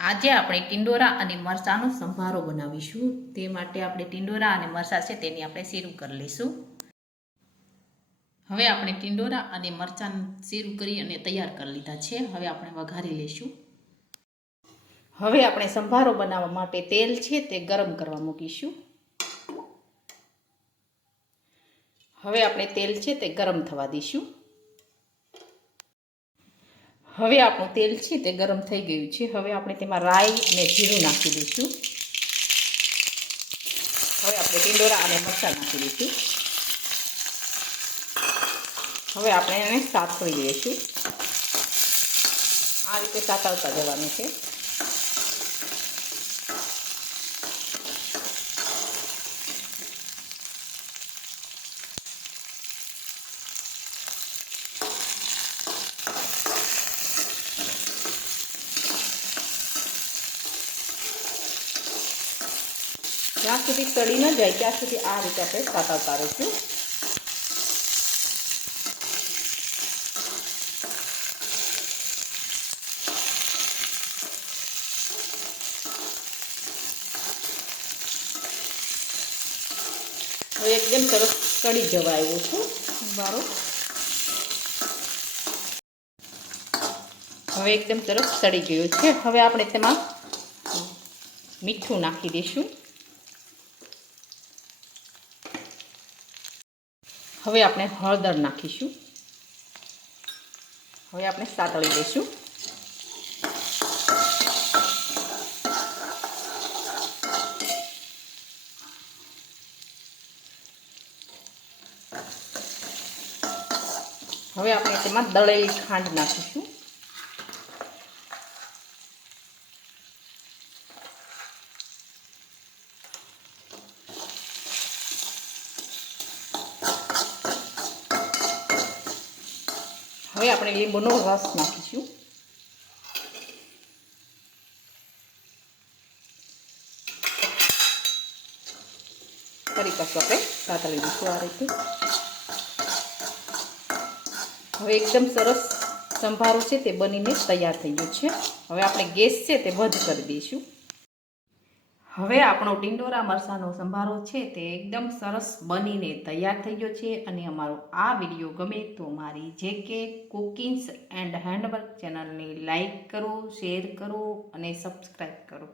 આજે આપણે ટિંડોરા અને મરચાંનો સંભારો બનાવીશું. તે માટે આપણે ટિંડોરા અને મરચાં છે તેની આપણે શીરું કરી લઈશું. હવે આપણે ટિંડોરા અને મરચાં શીરું કરી અને તૈયાર કરી લીધા છે. હવે આપણે વઘારી લઈશું. હવે આપણે સંભારો બનાવવા માટે તેલ છે તે ગરમ કરવા મૂકીશું. હવે આપણે તેલ છે તે ગરમ થવા દઈશું. હવે આપણું તેલ છે તે ગરમ થઈ ગયું છે. હવે આપણે તેમાં રાઈ અને જીરું નાખી દઈશું. હવે આપણે ટિંડોરા અને મરચાં નાખી દઈશું. હવે આપણે એને સાતળી લઈશું. આ રીતે સાતળતા જવાનું છે. જ્યાં સુધી સડી ન જાય ત્યાં સુધી આ રીતે આપણે સાતળતા રહીશું. હવે એકદમ સરસ સડી જવા આવ્યો છે સંભારો. હવે એકદમ સરસ સડી ગયો છે. હવે આપણે તેમાં મીઠું નાખી દઈશું. હવે આપણે હળદર નાખીશું. હવે આપણે સાતળી દઈશું. હવે આપણે તેમાં દળેલી ખાંડ નાખીશું. હવે આપણે લીંબુનો રસ નાખીશું. ફરી પાછું આપણે સાતળી દઈશું આ રીતે. હવે એકદમ સરસ સંભારો છે તે બનીને તૈયાર થઈ ગયો છે. હવે આપણે ગેસ છે તે બંધ કરી દઈશું. હવે આપણો ટિંડોરા મરચાંનો સંભારો છે તે એકદમ સરસ બનીને તૈયાર થઈ ગયો છે. અને અમારો આ વિડીયો ગમે તો મારી જેકે કુકિંગ્સ એન્ડ હેન્ડવર્ક ચેનલને લાઈક કરો, શેર કરો અને સબસ્ક્રાઈબ કરો.